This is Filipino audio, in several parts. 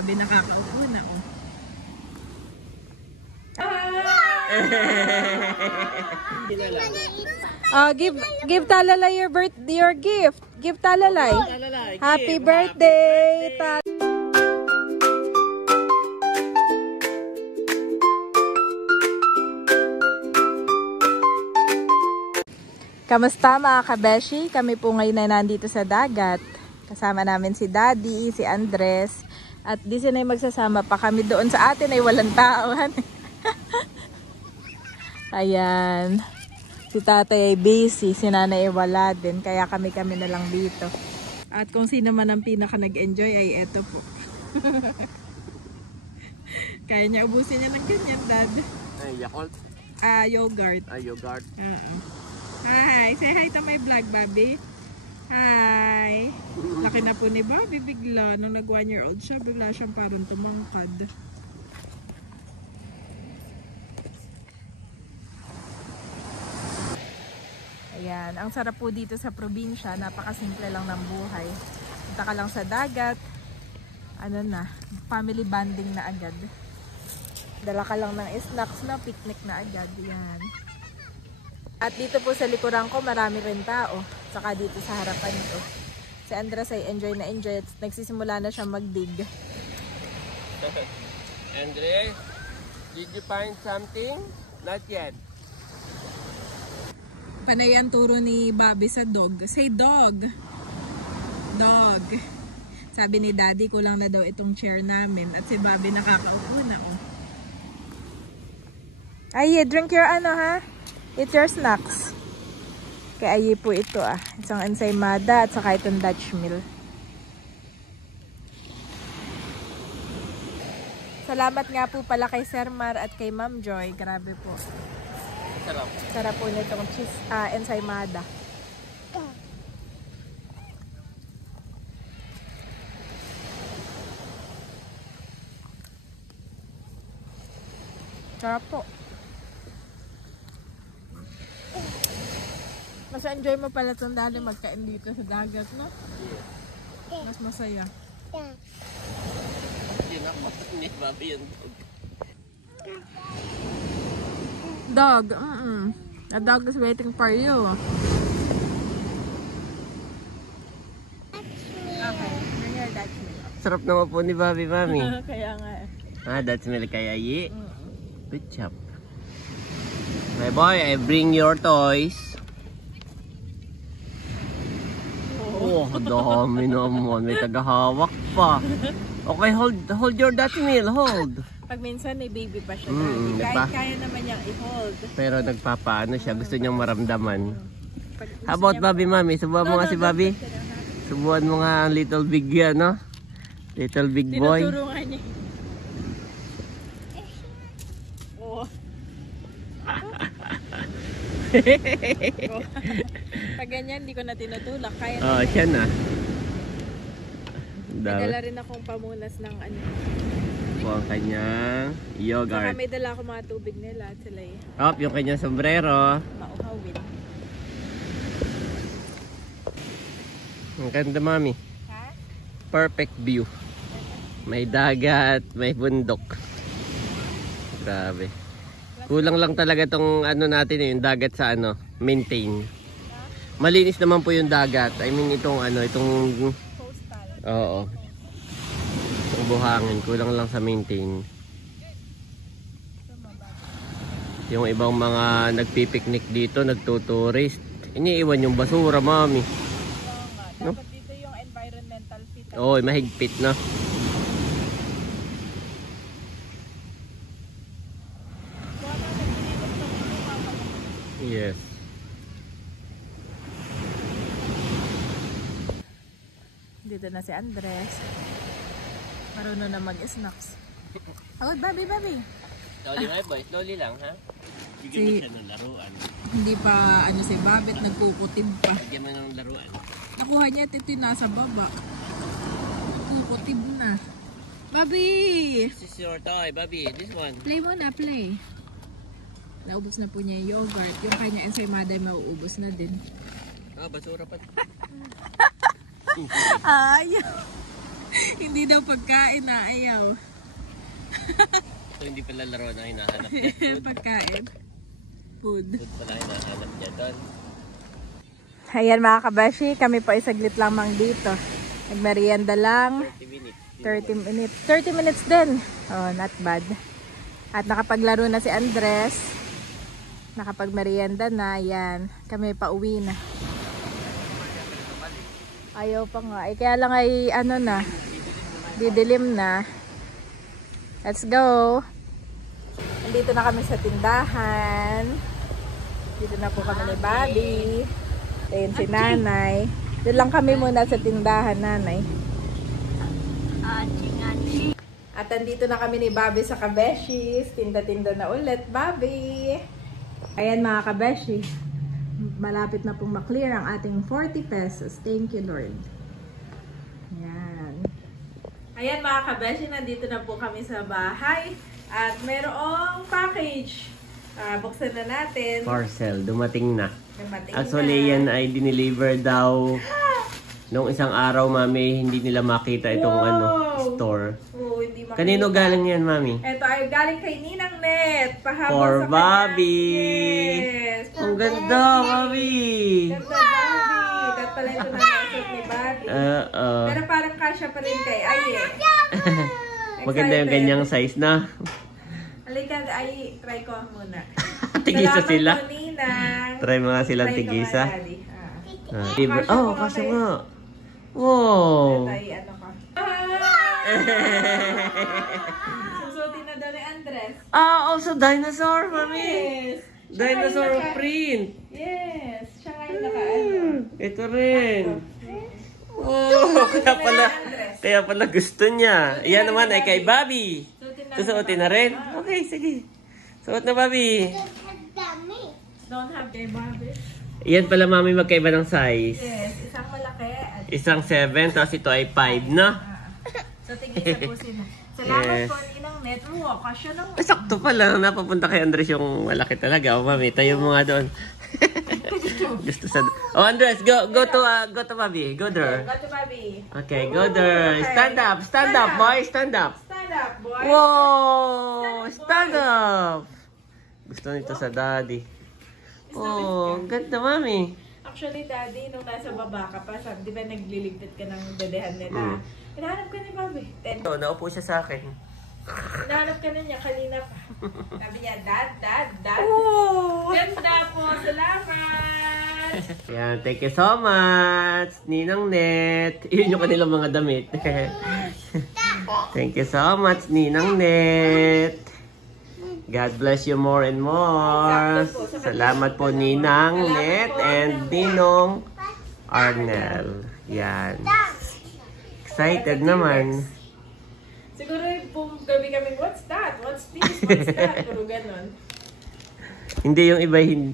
Bobby nakakaupo na, oh. Give Talalay your gift. Give Talalay. Happy birthday, Talalay. Kamusta mga kabeshi? Kami po ngayon ay nandito sa dagat. Kasama namin si Daddy, si Andres. At di sila magsasama pa kami doon sa atin ay walang tao. Ayan. Si tatay ay busy, si nanay ay wala din. Kaya kami na lang dito. At kung sino man ang pinaka nag-enjoy ay eto po. Kaya niya ubusin niya ng ganyan, Dad. Ay, Yakult? Yogurt. Yogurt. Hi! Say hi to my vlog, Bobby. Hi! Laki na po ni Bobby bigla. Nung nag 1-year-old siya, bigla siyang parang tumangkad. Ayan. Ang sarap po dito sa probinsya. Napakasimple lang ng buhay. Punta ka lang sa dagat. Ano na, family bonding na agad. Dala ka lang ng snacks na, picnic na agad. Yan. At dito po sa likuran ko, marami rin tao. Saka dito sa harapan ko. Si Andres ay enjoy na enjoy. Nagsisimula na siya magdig. Andres, did you find something? Not yet. Panay ang turo ni Bobby sa dog. Say dog. Dog. Sabi ni Daddy, kulang na daw itong chair namin. At si Bobby nakakaupo na, oh. Ay, drink your ano, ha? It's your snacks. Kaya ayi po ito, ah. Isang ensaymada at saka itong Dutch meal. Salamat nga po pala kay Sir Mar at kay Ma'am Joy. Grabe po. Sarap. Sarap po nitong cheese, ensaymada. Sarap po. Mas enjoy mo pala itong dali magkain dito sa dagat, no? Yes. Mas masaya. Yun ako, ni Bobby yung dog. The dog is waiting for you. Okay, nangyari Dutch milk. sarap naman po ni Bobby, Mami. Kaya nga eh. Dutch milk kay Ayi. Good job. My boy, I bring your toys. Oh, dami naman. May tagahawak pa. Okay, hold your Dutch meal. Hold. Pag minsan may baby pa siya. Kaya naman niyang i-hold. Pero nagpapaano siya. Gusto niyang maramdaman. How about Bobby, Mami? Subuhan mo nga si Bobby. Subuhan mo nga ang little big yan, no? Little big boy. Tinutulungan niya. Oh. Pag ganyan, hindi ko na tinutulak. Kaya Oh, siya na. May dala rin akong pamunas ng ano. Po ang kanyang Saka yogurt. may dala akong mga tubig nila at sila Yung kanyang sombrero. mauhawin. Ang ganda, Mami. Ha? Perfect view. May dagat, may bundok. Grabe. Kulang lang talaga tong ano natin yung dagat sa ano, maintain. Malinis naman po yung dagat. I mean itong ano, itong Coastal. oo. Itong buhangin, kulang lang sa maintain. Yung ibang mga nagpipiknik dito, nagtuturist, iniiwan yung basura, Mami. No? Dapat dito yung environmental fit. Oo, mahigpit na. Yes. Dito na si Andres. Marunong na mag-snacks. Oh, Bobby. Slowly my boy, slowly lang ha. Bigyan mo siya ng laruan. Hindi pa ano si Bobby nagkukutib pa. Bigyan mo ng laruan. Nakuha niya ito nasa baba. Nagkukutib na. Bobby! This is your toy, Bobby. This one. Play mo na, play. Naubos na po niya yung yogurt. Yung kanya ensaymada ay mauubos na din. Basura pa. Ay! Hindi daw pagkain na ayaw. So hindi pala laro na hinahanap niya. Food. Pagkain. Food. Food pala hinahanap niya doon. Ayan mga kabashi, kami po ay saglit lamang dito. Nagmerienda lang. 30 minutes. 30 minutes. 30 minutes din. Oh, not bad. At nakapaglaro na si Andres. Nakapagmerienda na. Yan. Kami pa uwi na. Ayaw pa nga. Eh, kaya lang ay ano na. Didilim na. Let's go. Nandito na kami sa tindahan. Dito na po kami ni Bobby. Ayun si Nanay. Doon lang kami muna sa tindahan, Nanay. At andito na kami ni Bobby sa Kabeshis. Tinda-tinda na ulit, Bobby. Ayan mga Kabeshi. Malapit na pong maklear ang ating 40 pesos. Thank you, Lord. Ayan. Ayan mga Kabeshi, nandito na po kami sa bahay. At mayroong package. Buksan na natin. Parcel, dumating na. Dumating Actually, na. yan ay dineliver daw nung isang araw, mami. Hindi nila makita itong store. Oo, hindi makita. Kanino galing yan, mami? Ito ay galing kay Ninang Net. Pahabol For sa Bobby! Yes. Ang ganda, Bobby! Ganda, Bobby. Gat pala ito na nasot ni Bobby. Pero parang kasya pa rin kay Ay eh. Maganda yung ganyang size na. Halika, Ay, try ko muna. Tigisa sila. Salamat po, Ninang. Try mga silang Try ko tigisa. nga, Daddy. Kasya nga. Wow! Ito ay ano ka. Susutin na daw ni Andres. Also dinosaur, mami. Yes. Dinosaur print. Yes. Siya nga yung naka-ano. Ito rin. Oh, kaya pala gusto niya. Yan naman ay kay Bobby. Susuotin na rin? Okay, sige. Suot na, Bobby. Don't have kay Bobby. Yan pala, mami, magkaiba ng size. Yes, isang malaki at Isang 7, tapos ito ay 5, no? so tigisa po sila. Salamat Yes. po Ninang Net. Wow, kasya ng Sakto pala, napapunta kay Andres yung malaki talaga. O, mami, tayo mo nga doon. Gusto sa... Oh, Andres, go to Bobby. Go there. Go to Bobby. Okay, go there. Stand up, boy. Stand up. Stand up, boy. Wow! Stand up! Gusto nito sa daddy. Oh, ganda, mami. Actually, Daddy, nung nasa baba ka pa, sabi, di ba nagliligpit ka ng dedehan nila? Hinahanap ka ni Bobby. So, naupo siya sa akin. Hinahanap ka na niya kanina pa. Sabi niya, Dad. Oh! Ganda po. Salamat! Yan, thank you so much, Ninang Net. Yun yung kanilang mga damit. Thank you so much, Ninang Net. God bless you more and more. Salamat po, Ninang Net and Ninong Arnel. Yan. Excited naman. Siguro kung kami, what's that? What's this? What's that? Puro ganon. Hindi yung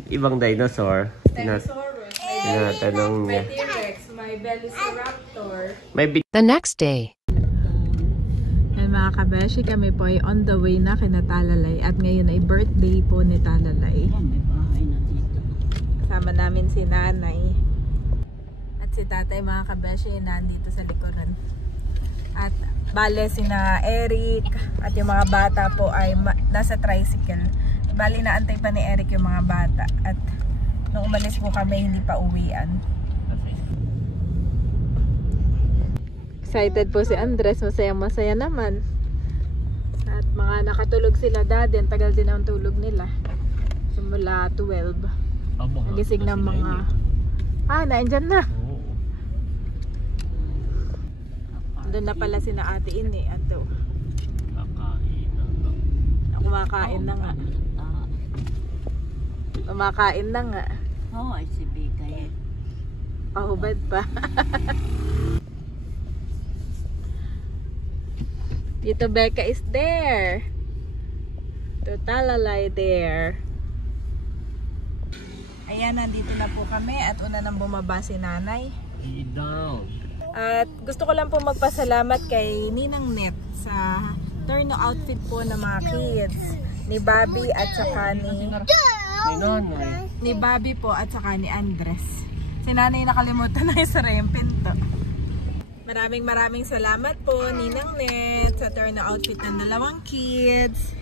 ibang dinosaur. Dinosaurus. Tinatanong niya. May T-Rex. May Velociraptor. May The next day. Yan mga kabeshi, kami po ay on the way na kina Talalay. At ngayon ay birthday po ni Talalay. Kasama namin si Nanay. At si Tatay mga kabeshi nandito sa likuran. At bale sina Eric at yung mga bata po ay nasa tricycle. Bali naantay pa ni Eric yung mga bata. At nung umalis po kami hindi pa uwian. Excited po si Andres, masaya naman. At mga nakatulog sila dati, ang tagal din ang tulog nila. Simula 12. Nagising ng mga... naandyan na. Doon na pala sina Ate Ini at to. Kumakain na nga. Kumakain na nga. Oo, ay si Bigay. Pahubad pa. Tito Becca is there. Tito Talalay there. Ayan, nandito na po kami at una nang bumaba si Nanay. At gusto ko lang po magpasalamat kay Ninang Net sa turno outfit po ng mga kids. Ni Bobby at saka ni Bobby po at saka ni Andres. Si Nanay nakalimutan na yung sara yung pinto. Maraming salamat po, Ninang Net, sa turn na outfit ng dalawang kids.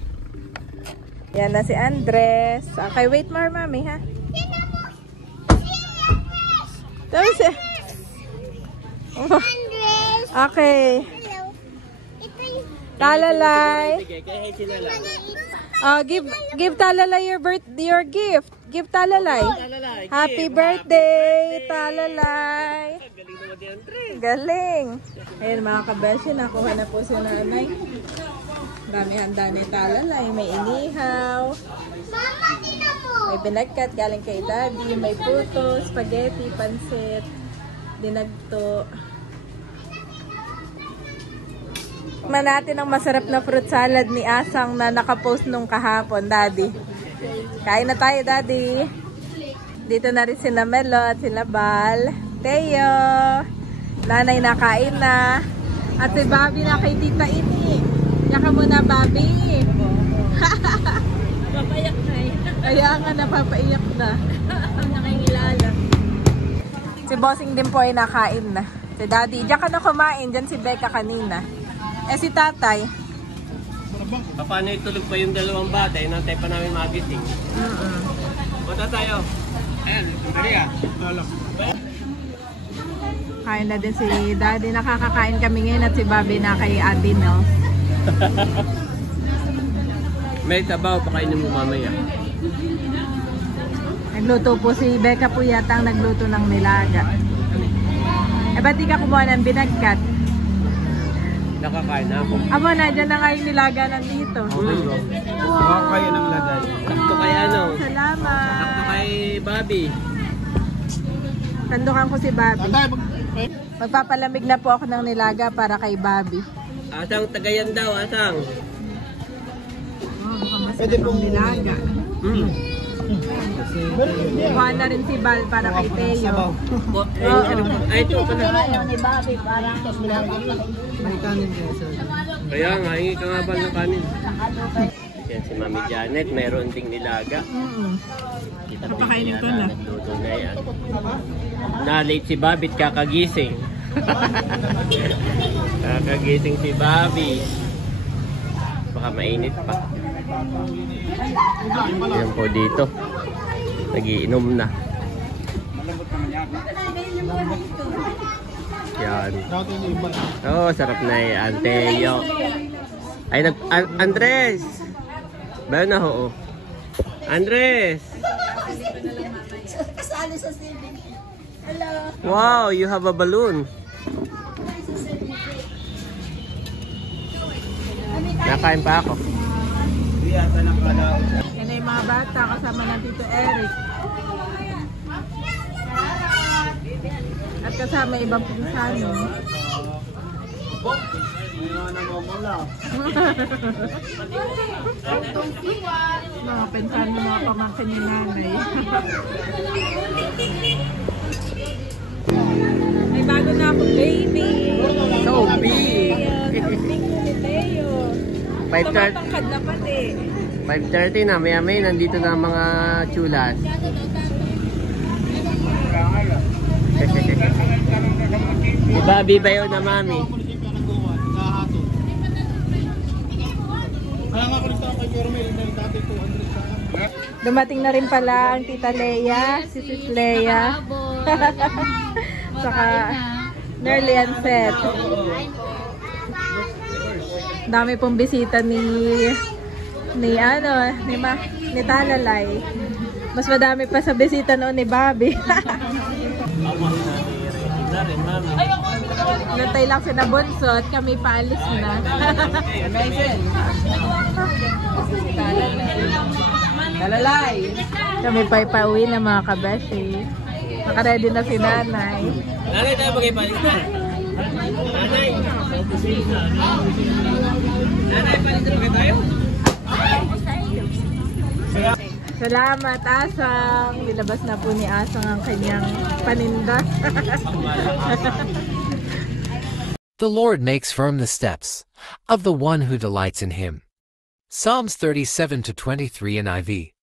Yan na si Andres. Okay, wait more, mami, ha? Tapos Andres. okay. Hello. Ito yung Talalay. Kaya Give Talalay your gift. Give Talalay. Happy birthday, Talalay. Galing naman ni Andres. Galing. Ayun mga kabeshi, nakuha na po si nanay. Dami handa ni Talalay. May inihaw. Mama, tingnan mo. May binagkat galing kay daddy. May puto, spaghetti, pansit, dinagto. Tikman natin ang masarap na fruit salad ni Asang na nakapost nung kahapon, daddy. Kain na tayo, daddy. Dito na rin sila Melo at sila Bal. Teo. Nanay nakain na. At si Bobby na kay Tita Ini. Yaka muna, Bobby. Papayak na eh. Kaya nga, napapaiyak na. Nakingilala. Si Bossing din po ay nakain na. Si Daddy, diyan ka na kumain. Diyan si Becca kanina. Eh si Tatay. Paano itulog pa yung dalawang bata? Inantay pa namin magising. Punta tayo. Ayan, sandali ah. Kain na din si Daddy. Nakakakain kami ngayon at si Bobby na kay Ate Nels. May sabaw, pakainin mo mamaya. Nagluto po si Becca po yata ang nagluto ng nilaga. Eh ba't di ka kumuha ng binagkat? Nakakain na ako. Amo na, dyan na nga yung nilaga nandito. Baka kayo ng lagay. Sakto kay ano? Sakto Salamat. kay Bobby. Tandukan ko si Bobby. Magpapalamig na po ako ng nilaga para kay Bobby. Asang tagayan daw, asang. Oh, mukhang masarap ang nilaga. Kuha na rin si Bal para kay Teo. Ay, ito pala. Ayaw ni Bobby, parang May kanin kayo, sir. Kaya nga, hingi ka nga ba ng kanin? Yan si Mami Janet, meron ding nilaga. Kita mo Napakainin ko yan, na. nagluto na yan. Na-late si Bobby at kakagising. Kakagising si Bobby. Baka mainit pa. Yan po dito. Nagiinom na. Yan. Oh, sarap na eh. Anteo. Ay, Andres! Ba na ho? Andres! Kasali sa sibig. Hello. Wow, you have a balloon. Nakain pa ako. Yan na yung mga bata kasama ng Tito Eric. At kasama ibang pinsano. Mga pinsano, mga pamangkin ni nanay. May bago na akong baby. So big! Ang big ni Teo. 5:30 Tumatangkad na pati. 5:30 na, maya-maya nandito na ang mga chulas. Si Bobby bayo na mami. Dumating na rin pala ang Tita Leia, si Sis Leia. Saka Nerly and Seth. Dami pong bisita ni Talalay. Mas madami pa sa bisita noon ni Bobby. Nantay lang sila Bunso at kami paalis na. Talalay! Kami pa ipauwi na mga kabeshi. Nakaready na si nanay. Nanay tayo mag-ipalit na. Nanay! Nanay, palit na tayo? Salamat, Asang. Nilabas na po ni Asang ang kanyang paninda. The Lord makes firm the steps of the one who delights in him. Psalms 37-23 NIV.